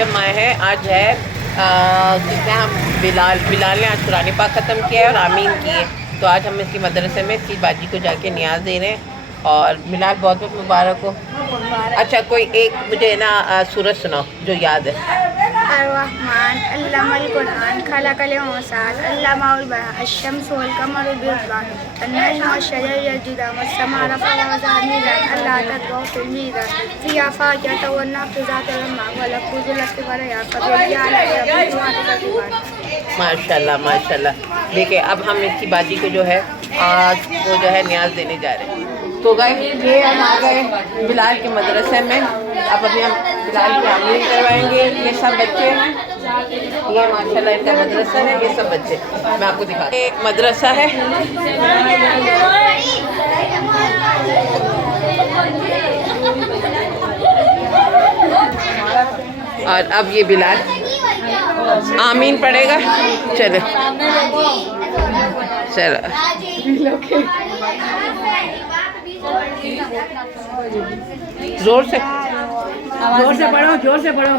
जब आए हैं। आज है जिसमें हम बिलाल ने आज कुरान पाक ख़त्म किया है और आमीन की है। तो आज हम इसकी मदरसे में इसकी बाजी को जाके नियाज दे रहे हैं। और बिलाल बहुत बहुत मुबारक हो। अच्छा कोई एक मुझे ना सूरत सुनाओ जो याद है। अर्रहमान अल्लमल कुरान खलकल इंसान अल्लमाहुल बयान अश्शम्सु वल क़मरु बिहुस्बान अन्नजमु वश्शजरु यस्जुदान वस्समाअ रफ़अहा ववज़अ मीज़ान अल्ला ततग़ाव फ़िल मीज़ान फ़ीहा फ़ाकिहतुन वन्नख़्लु ज़ातुल अकमाम वल-कुज़ु ज़ातुल बरयात। माशाल्लाह माशाल्लाह। देखिए अब हम इसकी बाजी को जो है आज वो जो है न्याज देने जा रहे हैं। तो गाइस ये हम आ गए बिलाल के मदरसे में। अब अभी हम बिलाल की आमीन करवाएंगे। ये सब बच्चे हैं, ये माशाल्लाह इनका मदरसा है। ये सब बच्चे मैं आपको दिखाती हूँ। ये मदरसा है। और अब ये बिलाल आमीन पढ़ेगा। चलो चलो जोर से पढ़ो, जोर से पढ़ो।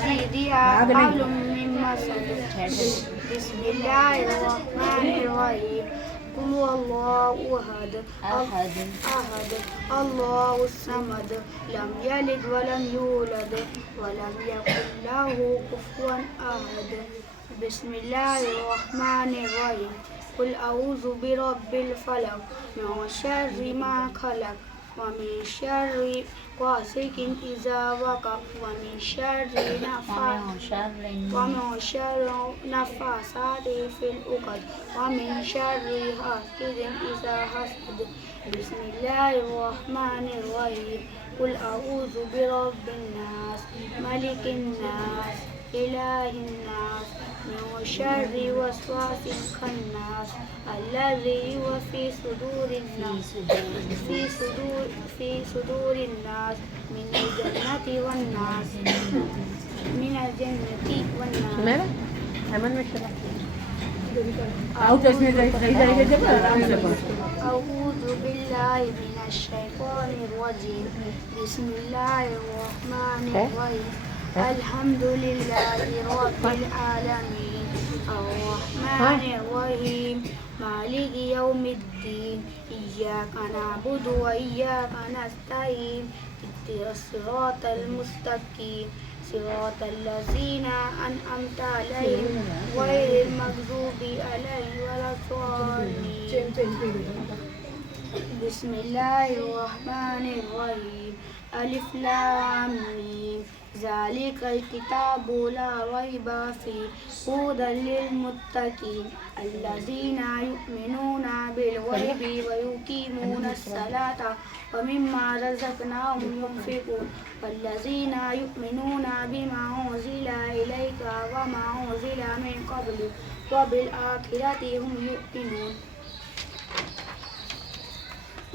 जीदिहा हब्लुम मिन मसद। बिस्मिल्लाहिर्रहमानिर्रहीम। कुल हुवल्लाहु अहद अल्लाहु सम्मद लम यलिद वलम यूलद वलम यकुल लहू कुफुवन अहद। बिस्मिल्लाहिर्रहमानिर्रहीम। कुल अऊज़ु बिरब्बिल फलक मिन शर्रि मा खलक व मिन शर्रि गासिकिन इज़ा वक़ब व मिन शर्रि नफ़्फ़ासाति फ़िल उक़द व मिन शर्रि हासिदिन इज़ा हसद। बिस्मिल्लाहिर्रहमानिर्रहीम। कुल अऊज़ु बिरब्बिन नास मलिकिन नास इलाहिन नास मिन शर्रि वस्वासिल खन्नास अल्लज़ी युवस्विसु फ़ी सुदूरिन नास मिनल जन्नति वन नास। अऊज़ु बिल्लाहि मिनश शैतानिर रजीम। बिस्मिल्लाहिर्रहमानिर्रहीम। अल्हम्दुलिल्लाहि रब्बिल आलमीन अर्रहमानिर रहीम मालिकि यौमिद्दीन इय्याका नअबुदु व इय्याका नस्तईन इहदिनस सिरातल मुस्तकीम सिरातल लज़ीना अनअमता अलैहिम गैरिल मग़ज़ूबि अलैहिम वलद्दाल्लीन। बिस्मिल्लाहिर्रहमानिर्रहीम। अलिफ लाम मीम ज़ालिकल किताबु ला रैबा फ़ीह हुदल लिल मुत्तक़ीन अल्लज़ीना युमिनूना बिल ग़ैबि व युक़ीमूनस सलाता व मिम्मा रज़क़नाहुम युनफ़िक़ून वल्लज़ीना युमिनूना बिमा उन्ज़िला इलैका व मा उन्ज़िला मिन क़ब्लिक व बिल आखिरति हुम युक़िनून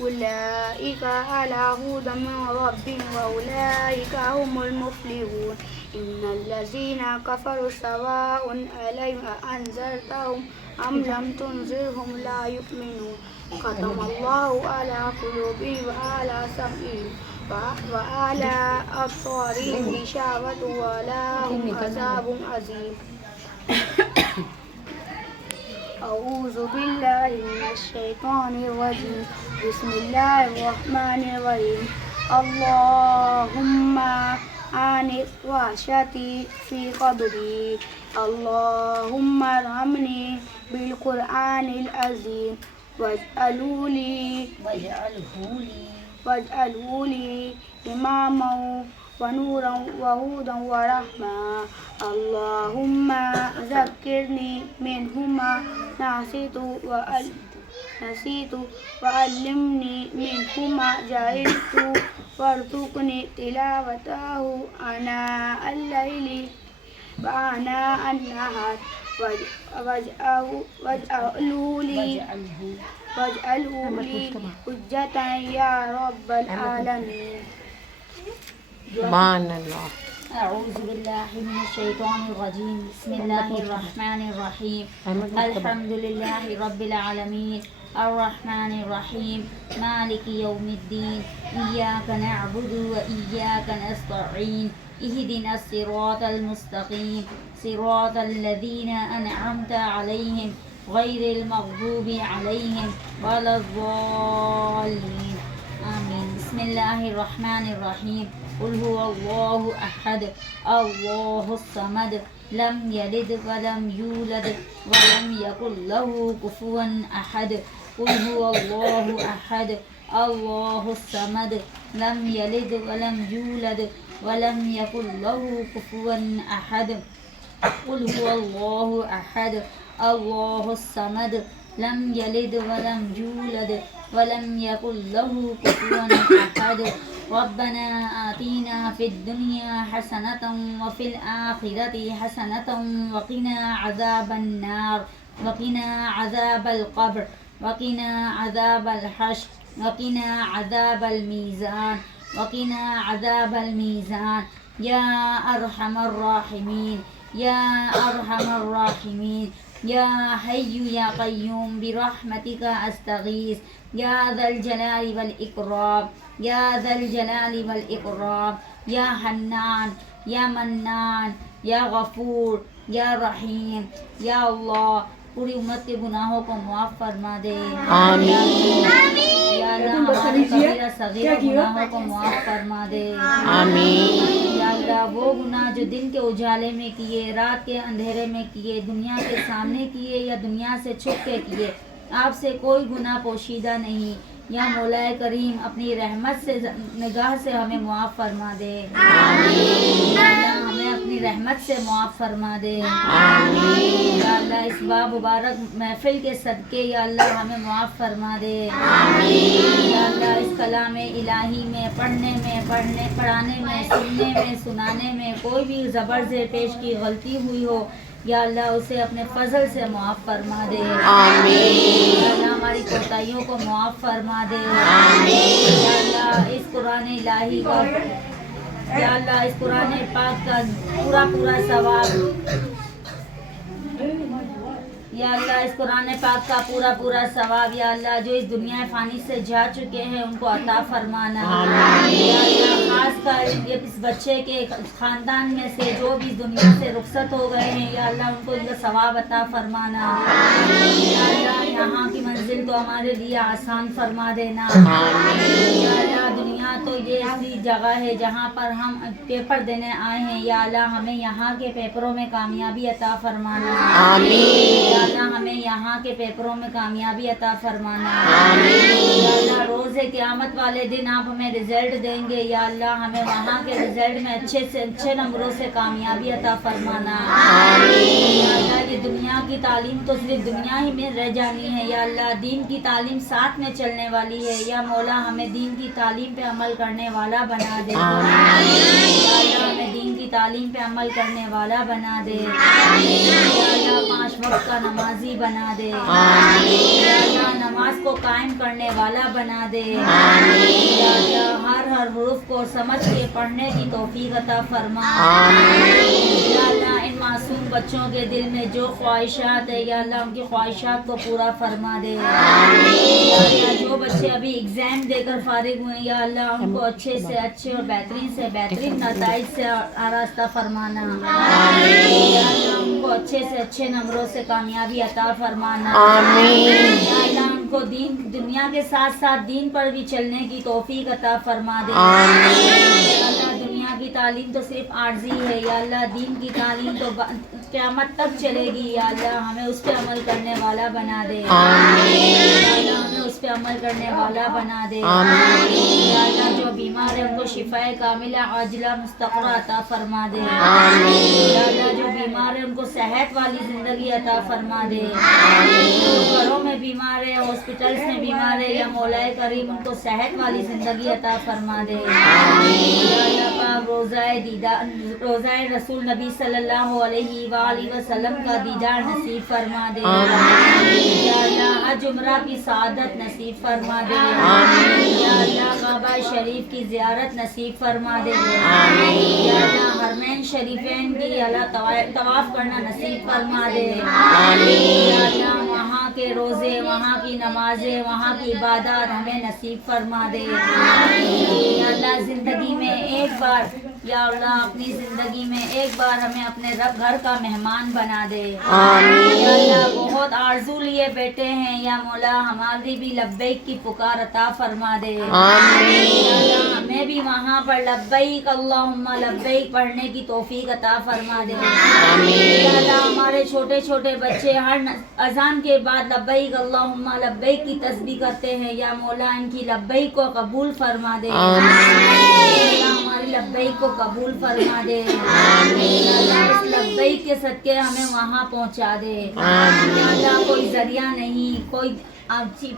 उलाइका अला हुदम मिन रब्बिहिम व उलाइका हुमुल मुफ़्लिहून। इन्नल्लज़ीना कफ़रू सवाउन अलैहिम अअन्ज़रतहुम अम लम तुनज़िरहुम ला युमिनून ख़तमल्लाहु अला क़ुलूबिहिम व अला समइहिम व अला अब्सारिहिम ग़िशावतुन व लहुम अज़ाबुन अज़ीम। अऊज़ु बिल्लाहि मिनश शैतानिर रजीम। बिस्मिल्लाहिर्रहमानिर्रहीम। अल्लाहुम्मा आनिस वहशती फ़ी क़ब्री अल्लाहुम्मा अरहमनी बिल क़ुरआनिल अज़ीम वजअलहू ली इमामन व नूरन व हुदन व रहमा। अल्लाहुम्मा ज़क्किरनी मिन्हुमा नसीतु व अल्लिमनी मिन्हुमा जहिलतु वरज़ुक़नी तिलावतहु आनाअल लैलि व आनाअन नहार वजअलहू ली हुज्जतन या रब्बल आलमीन। सुभान अल्लाह। अऊज़ुबिल्लाहिमिनश्शैतानिर्रजीम बिस्मिल्लाहिर्रहमानिर्रहीम अल्हम्दुलिल्लाहि रब्बिल आलमीन अर्रहमानिर्रहीम मालिकि यौमिद्दीन इय्याका नअबुदु व इय्याका नस्तईन इहदिनस सिरातल मुस्तकीम सिरातल लज़ीना अनअमता अलैहिम गैरिल मग़दूबि अलैहिम वलज़्ज़ालिन आमीन। बिस्मिल्लाहिर्रहमानिर्रहीम कुल हुवल्लाहु अहद अल्लाहुस समद लम यलिद वलम यूलद वलम यकुल लहू कुफुवन अहद कुल हुवल्लाहु अहद अल्लाहुस समद लम यलिद वलम यूलद वलम यकुल लहू कुफुवन अहद कुल हुवल्लाहु अहद अल्लाहुस समद लम यलिद वलम यूलद वलम यकुल लहू कुफुवन अहद रब्बना आतीना फिद दुनिया हसनतम व फिल आखिरति हसनतम वक़िना अज़ाबन नार वक़िना अज़ाबल क़ब्र वक़िना अज़ाबल हश्र वक़िना अज़ाबल मीज़ान वक़िना अज़ाबल मीज़ान या अरहमर राहिमीन या अरहमर राहिमीन या हय्यु या क़य्यूम बिरहमतिका अस्तगीस या ज़ल जलाली वल इकराम या ज़ल जलाली वल इकराम या हन्नान या मन्नान या गफूर या रहीम या अल्लाह पूरी उम्मत के गुनाहों को मुआफ़ फरमा दे आमीन। या अल्लाह हमारे कबीरा सगीरा गुनाहों को मुआफ़ फरमा दे आमीन। या अल्लाह वो गुनाह जो दिन के उजाले में किए रात के अंधेरे में किए दुनिया के सामने किए या दुनिया से छुप के किए आपसे कोई गुनाह पोशीदा नहीं या मौलाए करीम अपनी रहमत से निगाह से हमें मुआफ़ फरमा दे आमीन। या अल्लाह हमें अपनी रहमत से मुआफ़ फरमा दे आमीन। या अल्लाह इस बामुबारक महफिल के सदके या अल्लाह हमें मुआफ़ फरमा दे आमीन। या अल्लाह इस कलाम इलाही में पढ़ने पढ़ाने में सुनने में सुनाने में कोई भी ज़बर से पेश की गलती हुई हो या अल्लाह उसे अपने फजल से मुआफ़ फरमा दे आमीन। या अल्लाह हमारी कोताहियों को मुआफ़ फरमा दे आमीन। या अल्लाह इस कुरान इलाही का या अल्लाह इस कुरान पाक का पूरा सवाब या अल्लाह इस कुरान पाक का पूरा सवाब या अल्लाह जो इस दुनिया फ़ानी से जा चुके हैं उनको अता फरमाना या अल्लाह खास कर इस बच्चे के ख़ानदान में से जो भी दुनिया से रुखसत हो गए हैं या अल्लाह उनको इनका सवाब अता फरमाना या अल्लाह यहाँ की मंजिल तो हमारे लिए आसान फरमा देना या अल्लाह दुनिया तो ये ऐसी जगह है जहाँ पर हम पेपर देने आए हैं या अल्लाह हमें यहाँ के पेपरों में कामयाबी अता फरमाना या अल्लाह हमें यहाँ के पेपरों में कामयाबी अता फरमाना या अल्लाह रोज़े क़यामत वाले दिन आप हमें रिज़ल्ट देंगे या अल्लाह हमें वहाँ के रिज़ल्ट में अच्छे से अच्छे नंबरों से कामयाबी अता फरमाना या अल्लाह ये दुनिया की तालीम तो सिर्फ दुनिया ही में रह जानी है या अल्लाह दीन की तालीम साथ में चलने वाली है या मौला हमें दीन की तालीम पे अमल करने वाला बना दे या अल्लाह हमें दीन की तालीम पे अमल करने वाला बना दे या अल्लाह 5 वक्त का नमाजी बना दे या अल्लाह नमाज को कायम करने वाला बना दे या अल्लाह हर हुरूफ को समझ के पढ़ने की तौफीक अता फरमा या अल्लाह इन मासूम बच्चों के दिल में जो ख्वाहिशात है या अल्लाह उनकी ख्वाहिशात को पूरा फरमा दे या अल्लाह जो बच्चे अभी एग्ज़ाम देकर फारिग हुए या अल्लाह उनको अच्छे से अच्छे और बेहतरीन नताइज से आरास्ता फरमाना या अल्लाह उनको अच्छे से अच्छे नंबरों से कामयाबी अता फरमाना या अल्लाह उनको दीन दुनिया के साथ साथ दीन पर भी चलने की तौफीक अता फरमा दे या अल्लाह दुनिया की तालीम तो सिर्फ आर्जी है या अल्लाह दीन की तालीम तो क़यामत तक चलेगी या अल्लाह हमें उस पर अमल करने वाला बना दे या अल्लाह हमें उस पर अमल करने वाला बना दे या अल्लाह जो बीमार है उनको शिफाए कामिला आजिला मुस्तक़रा अता फरमा दे या अल्लाह जो बीमार है उनको सेहत वाली ज़िंदगी अता फरमा दे जो घरों में बीमार है और हॉस्पिटल्स में बीमार है, या मौलाए करीम उनको सेहत वाली ज़िंदगी अता फरमा दे। या अल्लाह पाक रोज़ाए रसूल नबी सल्लल्लाहु अलैहि वसल्लम का दीदार नसीब फरमा दे। या अल्लाह हज उम्रा की सआदत नसीब फरमा दे। या अल्लाह काबा शरीफ की ज़ियारत नसीब फरमा दे। या अल्लाह हरमैन शरीफैन की अल्लाह तवाफ करना नसीब फरमा दे। या अल्लाह वहाँ के रोज़े, वहाँ की नमाजें, वहाँ की इबादत हमें नसीब फरमा दे। या अल्लाह ज़िंदगी में एक बार, या अल्लाह अपनी ज़िंदगी में एक बार हमें अपने रब घर का मेहमान बना दे। या अल्लाह बहुत आरज़ू लिए बैठे हैं, या मौला हमारी भी लब्बैक की पुकार अता फरमा दे। या अल्लाह हमें भी वहाँ पर लब्बैक अल्लाहुम्मा लब्बैक पढ़ने की तौफीक अता फरमा दे। या अल्लाह हमारे छोटे छोटे बच्चे हर अजान के बाद लब्बैक अल्लाहुम्मा लब्बैक की तस्बीह करते हैं, या मौला इनकी लब्बैक को कबूल फरमा दे। हमारी लब्बैक को कबूल फरमा दे। अल्लाह इस लब्बैक के सदके हमें वहाँ पहुँचा दे। अल्लाह कोई जरिया नहीं, कोई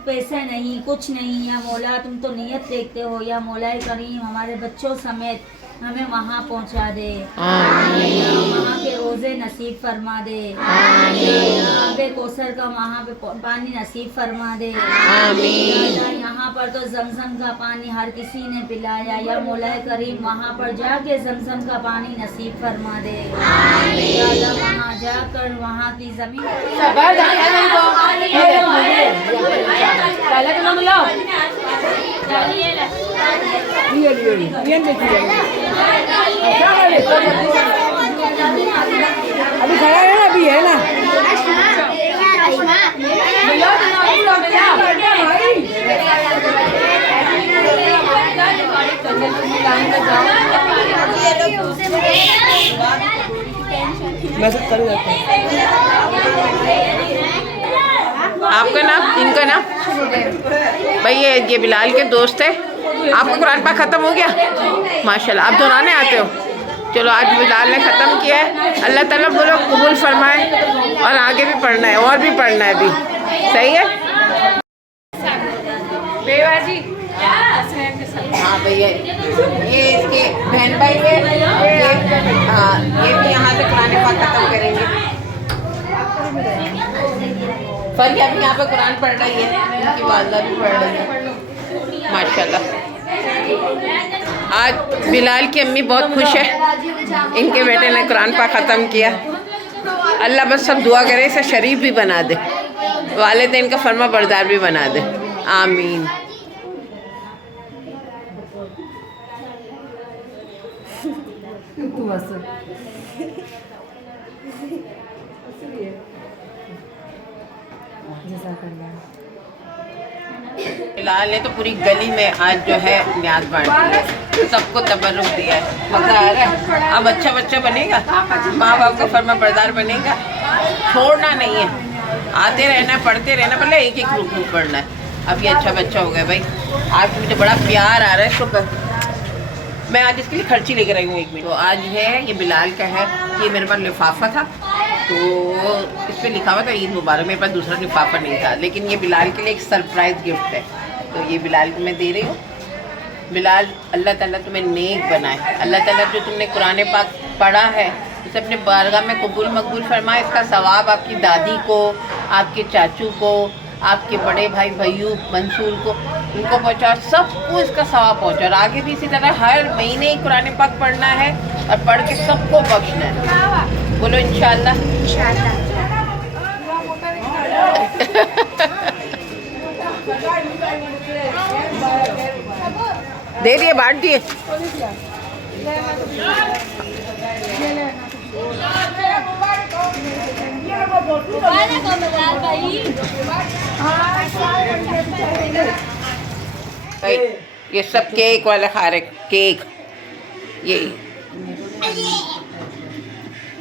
पैसे नहीं, कुछ नहीं, या मौला तुम तो नियत देखते हो। या मौलाए करीम हमारे बच्चों समेत हमें वहाँ पहुँचा दे। वहाँ के रोज़े नसीब फरमा दे। आबे कौसर का वहाँ पे पानी नसीब फरमा दे। यहाँ पर तो जमजम का पानी हर किसी ने पिलाया, या मौलाए करीम वहाँ पर जाके जमजम का पानी नसीब फरमा दे। वहाँ जाकर वहाँ की ज़मीन अभी खड़ा है ना, अभी है ना। मैसेज कर जाता हूँ। आपका नाम, इनका नाम? भाई ये बिलाल के दोस्त है। आपका कुरान पाक ख़त्म हो गया? माशाल्लाह, आप दोहराने आते हो। चलो आज बिलाल ने ख़त्म किया है। अल्लाह ताला बोलो कबूल फरमाए, और आगे भी पढ़ना है, और भी पढ़ना है अभी। सही है? हाँ भैया, ये इसके बहन भाई है। ये भी यहाँ से कुरान पाक ख़त्म करेंगे। फर्क अभी यहाँ पे कुरान पढ़ रही है, इनकी वालदा भी पढ़ रही है माशाल्लाह। आज बिलाल की अम्मी बहुत खुश है, इनके बेटे ने कुरान पाक ख़त्म किया। अल्लाह बस सब दुआ करे इसे शरीफ भी बना दे, वालिदैन का फर्मा बरदार भी बना दे। आमीन। बिलाल ने तो पूरी गली में आज जो है न्याज बांट दी है, सबको तबर्रुक दिया है। मज़ा आ रहा है। अब अच्छा बच्चा बनेगा, माँ बाप का फर्मा बरदार बनेगा, छोड़ना नहीं है, आते रहना, पढ़ते रहना, पहले एक एक रूप पढ़ना है। अब ये अच्छा बच्चा हो गया भाई। आज मुझे बड़ा प्यार आ रहा है इसको। मैं आज इसके लिए खर्ची लेकर आई हूँ 1 मिनट। तो आज है ये बिलाल का है, ये मेरे पास लिफाफा था, तो इस पर लिखा हुआ था ईद मुबारक। मेरे पास दूसरा लिफाफा नहीं था, लेकिन ये बिलाल के लिए एक सरप्राइज़ गिफ्ट है, तो ये बिलाल को मैं दे रही हूँ। बिलाल, अल्लाह ताला तुम्हें नेक बनाए। अल्लाह ताला जो तुमने कुरान पाक पढ़ा है उसे अपने बारगाह में कबूल मकबूल फरमाए। इसका सवाब आपकी दादी को, आपके चाचू को, आपके बड़े भाई भैयू मंसूर को, उनको पहुँचा, सबको इसका सवाब पहुँचा। और आगे भी इसी तरह हर महीने ही कुरान पाक पढ़ना है और पढ़ के सबको बख्शना है। बोलो इंशाल्लाह। दे दिए, बांट दिए। ये सब केक वाले खा रहे, केक, ये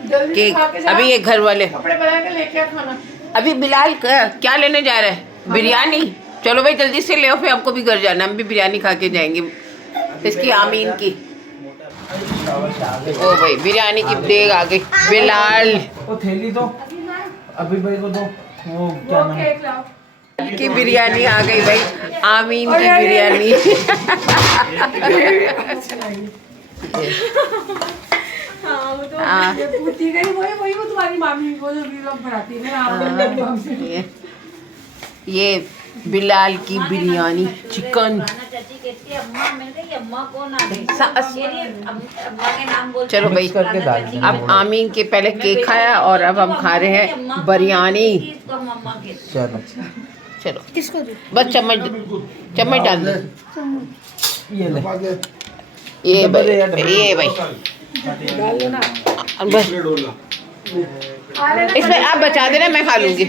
केक। अभी ये घर वाले कपड़े बना के लेके आ खाना। अभी बिलाल क्या लेने जा रहे हैं? बिरयानी। चलो भाई जल्दी से ले आओ, फिर हमको भी घर जाना, हम भी बिरयानी खा के जाएंगे इसकी आमीन की। ओ भाई बिरयानी की देग आ गई। बिलाल वो थैली दो, अभी भाई को दो, वो क्या नाम है? की बिरयानी आ गई भाई, आमीन की बिरयानी। वही वो तुम्हारी मामी वो जो व्लॉग बनाती है ना। ये बिलाल की बिरयानी चिकन। चाची कहती है अम्मा, मैंने कहा ये अम्मा कौन आ गई? सा- कह रही है, अम्मा के नाम बोल चलो भाई, करके डाल अब आमीन के पहले केक खाया और अब हम खा रहे हैं बिरयानी। इसको हम अम्मा कहते चलो चलो इसको दो। बस चम्मच डाल दो। ये ले ये भाई डाल दो ना। बस इसमें आप बचा देना, मैं खा लूंगी।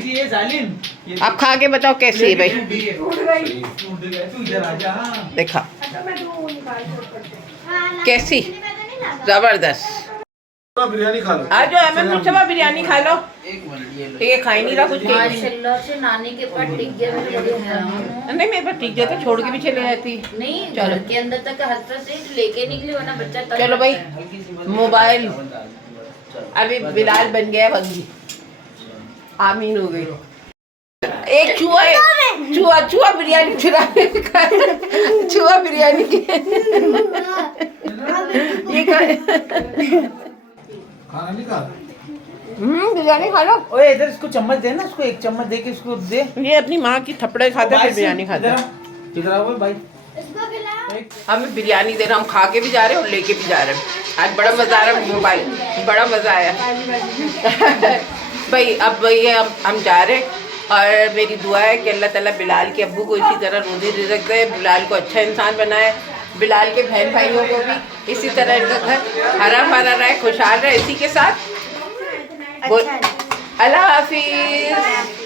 आप खा के बताओ कैसी है भाई। देखा कैसी, जबरदस्त। बिरयानी खा लो। आज जो है मुझसे बिरयानी खा लो। ये खा ही नहीं रहा कुछ हैं। माशाल्लाह से नानी के पास टिक गया, मैं तो बड़ी हैरान हूँ। नहीं मेरे पास ठीक जाता, छोड़ के भी चले जाती। नहीं चलो। घर के अंदर तक हर तरह से लेके निकले, वरना बच्चा तंग चलो भाई, करता है। मोबाइल अभी बिलाल बन गया भंगी, आमीन हो गई। एक चूहा है, चूहा बिरयानी चूहा बिरयानी की ये खाना नहीं खा। बिरयानी खा लो। ओए इधर इसको चम्मच दे ना, उसको एक चम्मच दे के इसको दे। ये अपनी माँ की थपड़े खाता है फिर बिरयानी खाता है। इधर आओ भाई। हमें बिरयानी दे रहा, हम खा के भी जा रहे हैं और लेके भी जा रहे हैं। आज बड़ा मजा आ रहा है मोबाइल, बड़ा मजा आया भाई। अब ये हम जा रहे हैं और मेरी दुआ है कि अल्लाह ताला बिलाल के अब्बू को इसी तरह रोजी रिज़्क़ दे, बिलाल को अच्छा इंसान बनाए, बिलाल के बहन भाइयों को भी इसी तरह इनका घर हरा भरा रहे, खुशहाल रहे। इसी के साथ अल्लाह हाफिज़।